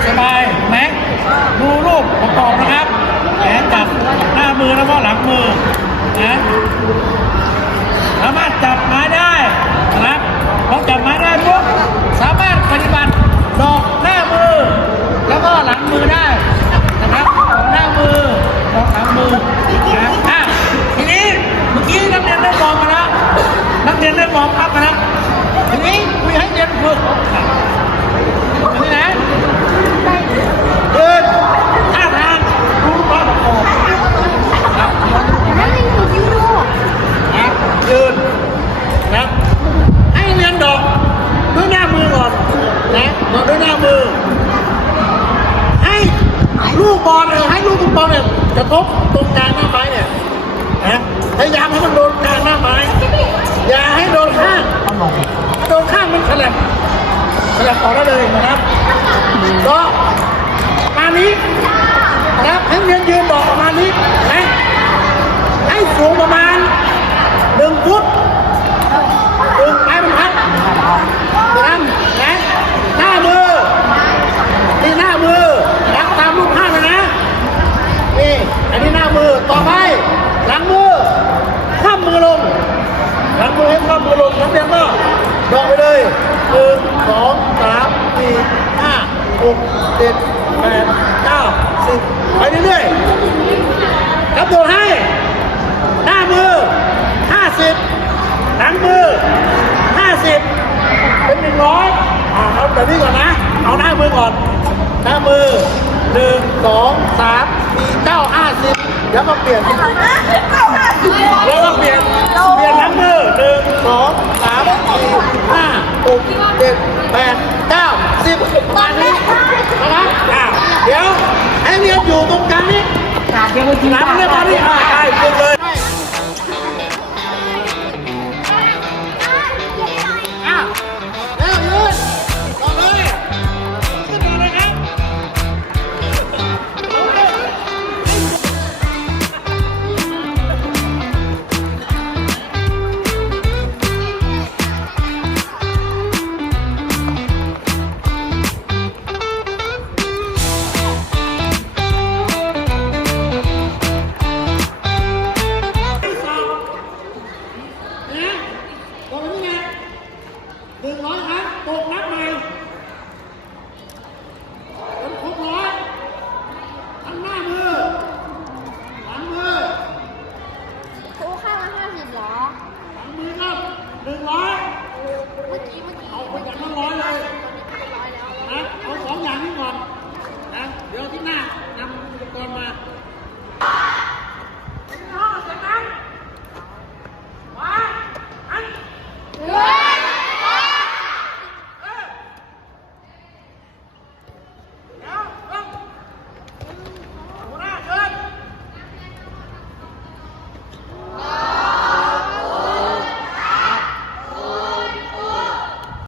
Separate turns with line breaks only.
กสบายแม็กดูรูปประกอบนะครับแขนจับหน้ามือแล้วก็หลังมือนะ บอลเนี่ยให้ลูกบอลเนี่ยกระทบตรงกลางหน้าไม้เนี่ยนะพยายามให้มันโดนกลางหน้าไม้อย่าให้โดนข้างโดนข้างมันฉลับฉลับออกได้เลยนะครับก็มานี้นะครับให้เรียนยืนบอกประมาณนี้นะให้สูงประมาณหนึ่งฟุตตึงไม้บรรทัดนะครับนะหน้ามือ นี่หน้ามือรักตามรูปภาพเลยนะ นี่ อันนี้หน้ามือ ต่อไป หลังมือข้ามมือลง หลังมือให้ข้ามมือลงนักเรียนก็ดอกไปเลยหนึ่งสองสามสี่ห้าหกเจ็ดแปดเก้าสิบไปเรื่อยๆครับตัวให้ หน้ามือห้าสิบหลังมือห้าสิบเป็นหนึ่งร้อยอ่า เอาแบบนี้ก่อนนะ เอาหน้ามือก่อน หน้ามือหนึ่งสองสามสี่เก้าห้าสิบแล้วก็เปลี่ยน แล้วก็เปลี่ยน เปลี่ยนหลังมือหนึ่งสองสามสี่ห้าหกเจ็ดแปดเก้าสิบประมาณนี้นะครับอ่าเดี๋ยวให้เรียนอยู่ตรงกลางนี้
เดี๋ยวไปกิน
หลังเรียบร้อยนี่อ่าได้หยุดเลย